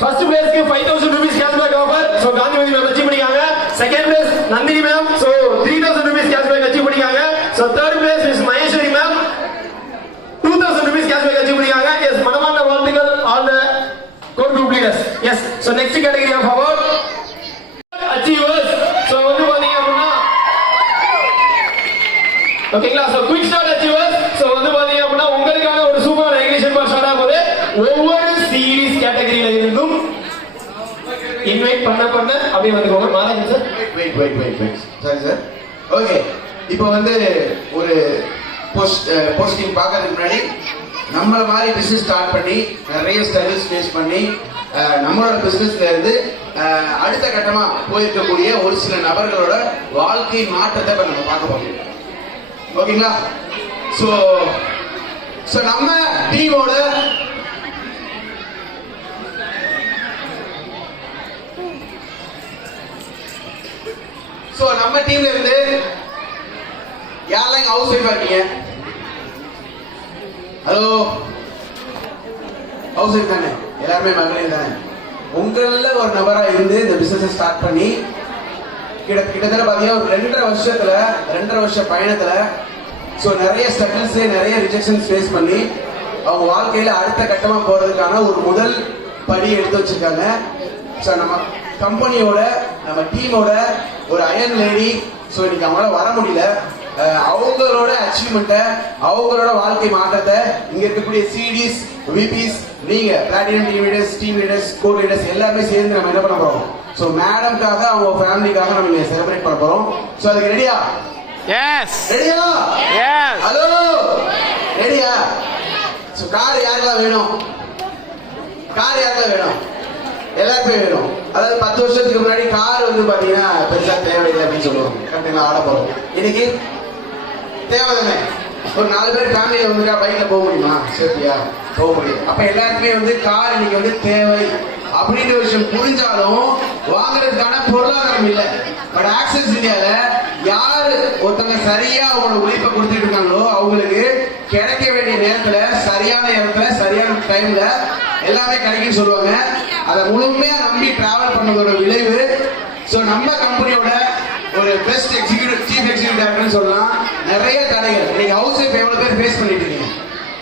First place க்கு 5000 rupees cashback offer. So Kanthimathi ma'am achieve பண்ணிருக்காங்க. Second place Nandhini ma'am. So 3000 rupees cashback achieve பண்ணிருக்காங்க. So third place is Maheswari ma'am. 2000 rupees cashback achieve பண்ணிருக்காங்க. Yes, மனமார்ந்த வாழ்த்துக்கள் all the core group leaders. Yes. So next category of award achievers. So வந்து பாத்தீங்க அப்படினா ஓகேங்களா? So quick start achievers. So வந்து பாத்தீங்க அப்படினா உங்களுக்கான ஒரு சூப்பர் ரெகக்னிஷன் பார் ஸ்டார்ட் ஆகுது. ஒவ்வொரு சீரிஸ் கேட்டகரியில இருந்தும் இன்வைட் பண்ண அப்படியே வந்துக்கோங்க. மாறாங்க சார். வெயிட் சரி சார். ஓகே, இப்போ வந்து ஒரு போஸ்டிங் பார்க்கறதுக்கு முன்னாடி நம்மள மாதிரி பிசினஸ் ஸ்டார்ட் பண்ணி நிறைய ஸ்ட்ரகிள்ஸ் ஃபேஸ் பண்ணி நம்மளோட பிசினஸ்ல இருந்து அடுத்த கட்டமா போயிருக்கக்கூடிய ஒரு சில நபர்களோட வாழ்க்கை மாற்றத்தை நம்ம பார்க்க போறோம். ஓகேங்களா? ஸோ நம்ம டீமோட நம்ம டீம்ல இருந்து யாரெல்லாம் ஹவுஸ் ஒய்ஃபா இருக்கீங்க? ஹலோ, ஹவுஸ் ஒய்ஃப் தானே? எல்லாருமே மகளிர் தானே? உங்கள ஒரு நபரா இருந்து இந்த பிசினஸ் ஸ்டார்ட் பண்ணி கிட்டத்தட்ட பாத்தீங்கன்னா ஒரு 2.5 வருஷ பயணத்துல நிறைய ஸ்ட்ரகிள்ஸ் நிறைய ரிஜெக்ஷன்ஸ் ஃபேஸ் பண்ணி அவங்க வாழ்க்கையில அடுத்த கட்டமா போறதுக்கான ஒரு முதல் படி எடுத்து வச்சிருக்காங்க. நம்ம கம்பெனியோட நம்ம டீமோட ஒரு அயன் லேடி. இன்னைக்கு அவங்களால வர முடியல. அவங்களோட அச்சீவ்மெண்ட்டை அவங்களோட வாழ்க்கை மாற்றத்தை இங்க இருக்கக்கூடிய சிடிஸ் விபிஸ் நீங்க பிளாட்டினம் டீம் லீடர்ஸ் கோ லீடர்ஸ் எல்லாருமே சேர்ந்து நம்ம என்ன பண்ண போறோம்? மேடம்காக அவங்க ஃபேமிலிக்காக நம்ம செலிப்ரேட் பண்ண போறோம். அதுக்கு ரெடியா? எஸ். ரெடியா? எஸ். ஹலோ, ரெடியா? கார் யாருக்கெல்லாம் வேணும்? கார் யாருக்கெல்லாம் வேணும்? எல்லாருமே வேணும். அதாவது 10 வருஷத்துக்கு முன்னாடி கார் வந்து பாத்தீங்கன்னா பெருசா தேவையில்லை அப்படின்னு சொல்லுவாங்க. கரெக்டுங்களா? ஆட போறோம். இன்னைக்கு தேவைதானே? ஒரு 4 பேர் ஃபேமிலியில வந்துட்டா பைக்ல போக முடியுமா? சேஃப்டியா போக முடியும். அப்ப எல்லாருக்குமே வந்து கார் இன்னைக்கு வந்து தேவை அப்படின்ற விஷயம் புரிஞ்சாலும் வாங்குறதுக்கான பொருளாதாரம் இல்லை. பட் ஆக்சஸ் இந்தியால யாரு ஒருத்தங்க சரியா அவங்களோட உழைப்பை கொடுத்துட்டு இருக்காங்களோ அவங்களுக்கு கிடைக்க வேண்டிய நேரத்துல சரியான இடத்துல சரியான டைம்ல எல்லாமே கிடைக்கும் சொல்லுவாங்க. அதை முழுமையா நம்பி டிராவல் பண்ணதோட விளைவு நம்ம கம்பெனியோட ஒரு பெஸ்ட் சீஃப் எக்ஸிக்யூட்டிவ் டைரக்டர்னு சொல்லலாம். நிறைய தடைகள் இன்னைக்கு ஹவுஸ் ஒய்ஃப் எவ்வளவு பேர் ஃபேஸ் பண்ணிட்டு இருக்கீங்க?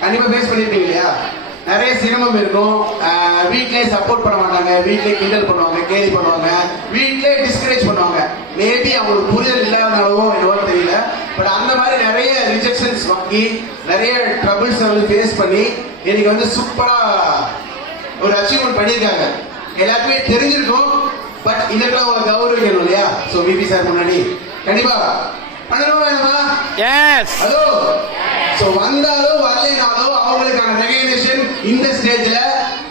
கண்டிப்பா ஃபேஸ் பண்ணிருப்பீங்க இல்லையா? நிறைய சிரமம் இருக்கும். வீட்லயே சப்போர்ட் பண்ண மாட்டாங்க, வீட்லயே கிண்டல் பண்ணுவாங்க, கேலி பண்ணுவாங்க, வீட்லயே டிஸ்கரேஜ் பண்ணுவாங்க. மேபி அவங்களுக்கு புரிதல் இல்லாதனாலவோ என்னவோ தெரியல. பட் அந்த மாதிரி நிறைய ரிஜெக்ஷன்ஸ் வாங்கி நிறைய ட்ரபிள்ஸ் வந்து ஃபேஸ் பண்ணி இன்னைக்கு வந்து சூப்பரா ஒரு அச்சீவ்மெண்ட் பண்ணியிருக்காங்க. எல்லாருக்குமே தெரிஞ்சிருக்கும். பட் இதெல்லாம் ஒரு கௌரவிக்கணும் இல்லையா? விபி சார் முன்னாடி கண்டிப்பா பண்ணணும் வேணுமா? எஸ். ஹலோ, வந்தாலும் வரலைனாலும் அவங்களுக்கான ரெகக்னிஷன் இந்த ஸ்டேஜ்ல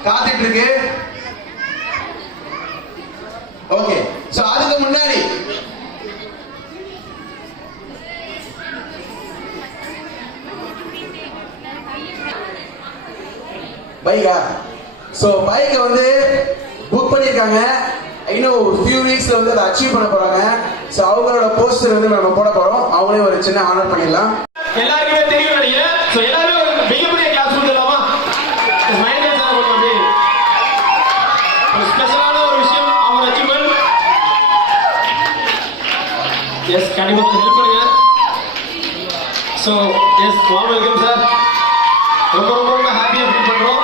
காத்துட்டு இருக்கு. ஓகே, அதுக்கு முன்னாடி பைக்கா பைக்கை வந்து புக் பண்ணிருக்காங்க. இன்னும் ஒரு ஃபியூ வீக்ஸ்ல வந்து அதை அச்சீவ் பண்ண போறாங்க. அவங்களோட போஸ்டர் வந்து நம்ம போட போறோம். அவங்களே ஒரு சின்ன ஆனர் பண்ணிடலாம். எல்லாருக்குமே தெரியும் நினைக்கிறேன். எல்லாரும் ஒரு மிகப்பெரிய கிளாஸ் கொடுக்கலாமா? ஒரு ஸ்பெஷலான ஒரு விஷயம் அவங்க அச்சீவ்மெண்ட். எஸ், கண்டிப்பா ஹெல்ப் பண்ணுங்க. Yes, warm welcome sir. ரொம்ப ரொம்ப ரொம்ப ஹாப்பியா ஃபீல் பண்றோம்.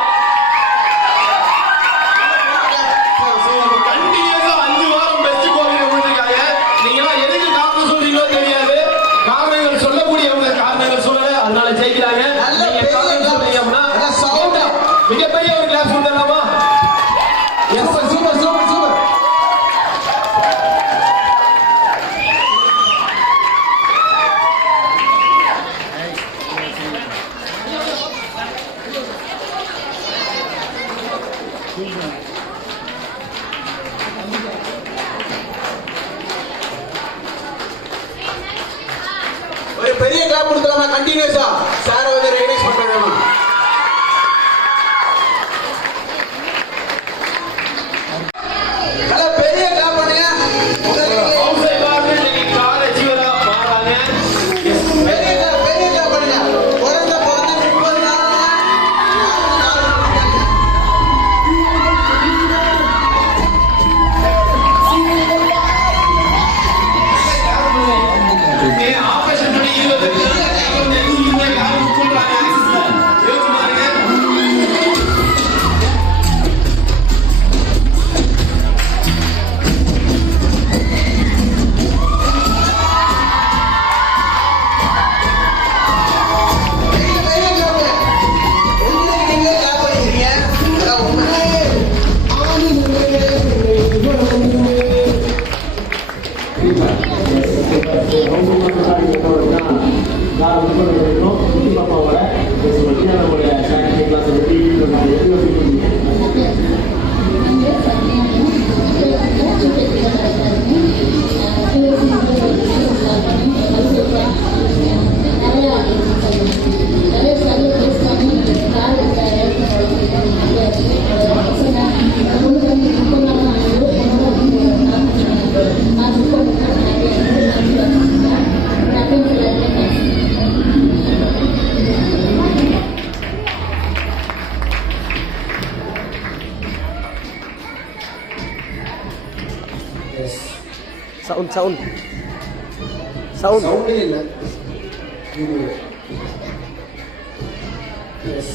மிகப்பெரிய ஒரு கிளாஸ் கொடுத்தலாமா? Super super super super. ஒரு பெரிய கிளாப் கொடுத்தலாமா? கண்டினியூஸா சார் வந்து ரெகக்னைஸ் பண்றாமா? சவுண்ட் சவுண்ட் சவுண்ட் சவுண்டே இல்லை. எஸ்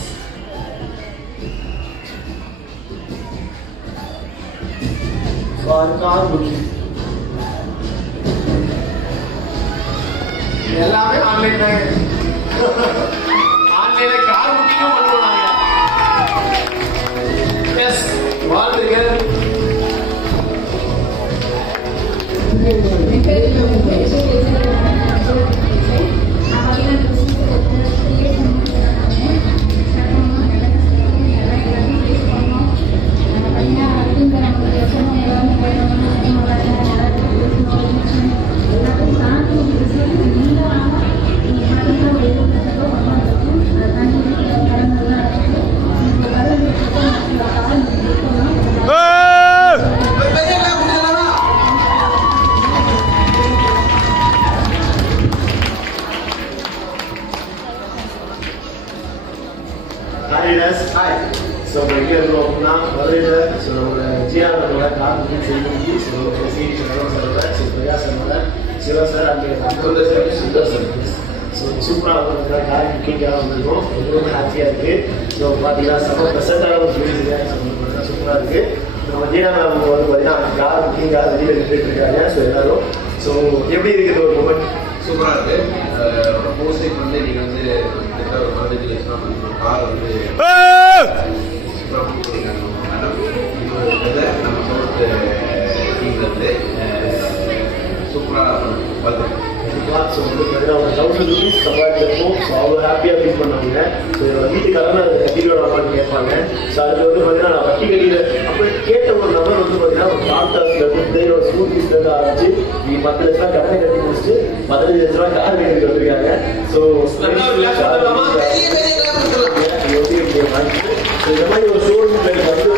ஃபார் கார் புக்கிங் எல்லாமே ஆன்லைன் தான். ஆன்லைன்ல கார் புக்கிங்கும் பண்ணுவோம் நாங்க. எஸ் வாழ்த்துக்கள். ஒரு பெரிய clap கொடுக்கலாமா? ஹாய் டஸ். ஹாய். ஸோ நம்ம எங்கே இருக்கோம் அப்படின்னா மதுரையில். ஸோ நம்மளோட ஜிஆரோட கார் புக்கிங் செய்தி so CD sir so Prakash sir Shiva sir அங்கே Sundar sir Sundar sir so சூப்பராக வந்து கார் புக்கிங்காக வந்திருக்கோம். ரொம்ப ஹாப்பியாக இருக்குது. ஸோ பார்த்தீங்கன்னா செம்ம ப்ரெசென்ட்டாக ஒரு சொல்லியிருக்கேன். ஸோ சூப்பராக இருக்குது. நம்ம ஜீனா அவங்க வந்து பார்த்தீங்கன்னா கார் புக்கிங்காக வெளியில் போயிட்டு இருக்காங்க. ஸோ எல்லாரும் ஸோ எப்படி இருக்குது ஒரு மூமெண்ட்? சூப்பராக இருக்குது. மோஸ்ட்லி வந்து நீங்கள் வந்து கிட்டத்தட்ட ஒரு 15 லட்சம் கார் வந்து சூப்பராக கொடுத்துருக்காங்க. மேடம் இது நம்ம சொல்கிற டீம்லேருந்து சூப்பராக பார்த்துருக்கோம். ஸோ வந்து பார்த்தீங்கன்னா ஒரு 1000 rupees சம்பாதிச்சு இருக்கும். ஸோ அவ்வளோ ஹாப்பியாக ஃபீல் பண்ணாங்க. ஸோ வீட்டுக்காரங்க அது கட்டிலோட அம்மான்னு கேட்பாங்க. ஸோ அதுக்கு வந்து பார்த்தீங்கன்னா நான் வட்டி கட்டியில் அப்படி கேட்ட ஒரு நபர் வந்து பார்த்தீங்கன்னா ஒரு டாக்டர்ஸ்லேருந்து ஒரு ஸ்கூல் ஃபீஸ்லேருந்து ஆரம்பிச்சு நீங்கள் 10 லட்ச ரூபா கடனை கட்டி முடிச்சுட்டு 15 லட்ச ரூபா கார் கட்டி வந்திருக்காங்க. ஸோ பெரிய பெரிய clap கொடுக்கலாம். இந்த மாதிரி ஒரு ஷோரூம்ல வந்து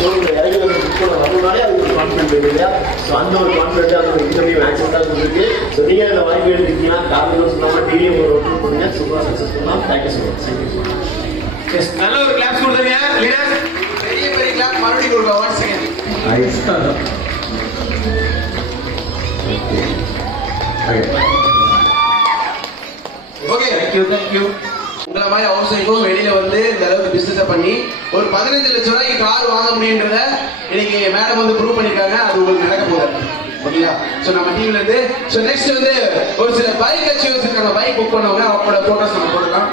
ஷோரூம்ல இறங்கி வந்து புக் பண்ண வரணும்னாலே அது ஒரு கான்ஃபிடென்ட் இருக்கு இல்லையா? ஸோ அந்த ஒரு கான்ஃபிடென்ட் அந்த இன்டர்வியூ ஆக்சஸ் தான் இருக்கு. ஸோ நீங்க அந்த வாய்ப்பு எடுத்துக்கிட்டீங்கன்னா காரணம் சொல்லாம டெய்லி ஒரு ஒர்க் பண்ணுங்க. சூப்பராக சக்ஸஸ் பண்ணலாம். Thank you so much. Thank you. Yes நல்ல ஒரு கிளாப்ஸ் கொடுத்தீங்க லீடர். பெரிய பெரிய clap மறுபடியும் கொடுக்கலாம். 1 செகண்ட். ஓகே. தேங்க்யூ. உங்களை மாதிரி ஹவுஸ் ஒய்ஃபும் வெளியில வந்து இந்த அளவுக்கு பிசினஸ் பண்ணி ஒரு 15 லட்சம் ரூபாய்க்கு கார் வாங்க முடியுன்றத இன்னைக்கு மேடம் வந்து ப்ரூவ் பண்ணிருக்காங்க. அது உங்களுக்கு நடக்க போகுது. ஓகேங்களா? ஸோ நம்ம டீம்ல இருந்து ஸோ நெக்ஸ்ட் வந்து ஒரு சில பைக் அச்சீவர்ஸ் இருக்காங்க. பைக் புக் பண்ணவங்க அவங்களோட போட்டோஸ் நம்ம போடலாம்.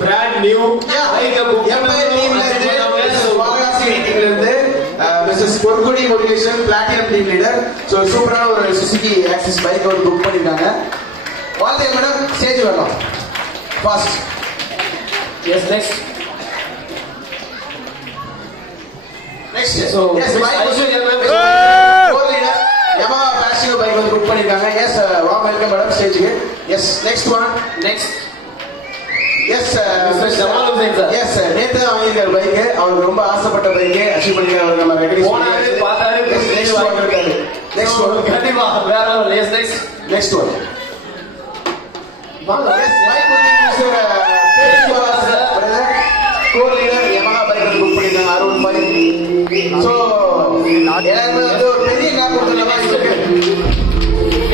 Brand new Porkudi motivation platinum team leader. So சூப்பரான ஒரு சுசுகி ஆக்சிஸ் பைக் ஒரு புக் பண்ணிருக்காங்க. வாழ்த்துக்கள் மேடம். ஸ்டேஜ் வரலாம் fast. Yes next. Next So, yes Miss bike Aishwarya ma'am. Four leader Yamaha Passion bike வந்து புக் பண்ணிருக்காங்க. எஸ் வார்ம் வெல்கம் மேடம் ஸ்டேஜ்க்கு. Yes next one. Next. Yes Mr. Jamal Hussain sir. Yes நேத்து வாங்கியிருக்காரு bike. அவருக்கு ரொம்ப ஆசைப்பட்ட bike achieve பண்ணிருக்காரு. நம்ம போனாரு பார்த்தாரு நெக்ஸ்ட் ஒன் இருக்காரு. Next one. கண்டிப்பா வேற ஒரு yes next. Next one. Yes bike வந்து மிஸ்டர் பேசி வாஸ் brother core leader Yamaha bike வந்து புக் பண்ணிருக்காங்க. அருண் பைக். சோ எல்லாருமே வந்து ஒரு பெரிய கிளாப் கொடுத்துருக்காங்க.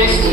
நெக்ஸ்ட்.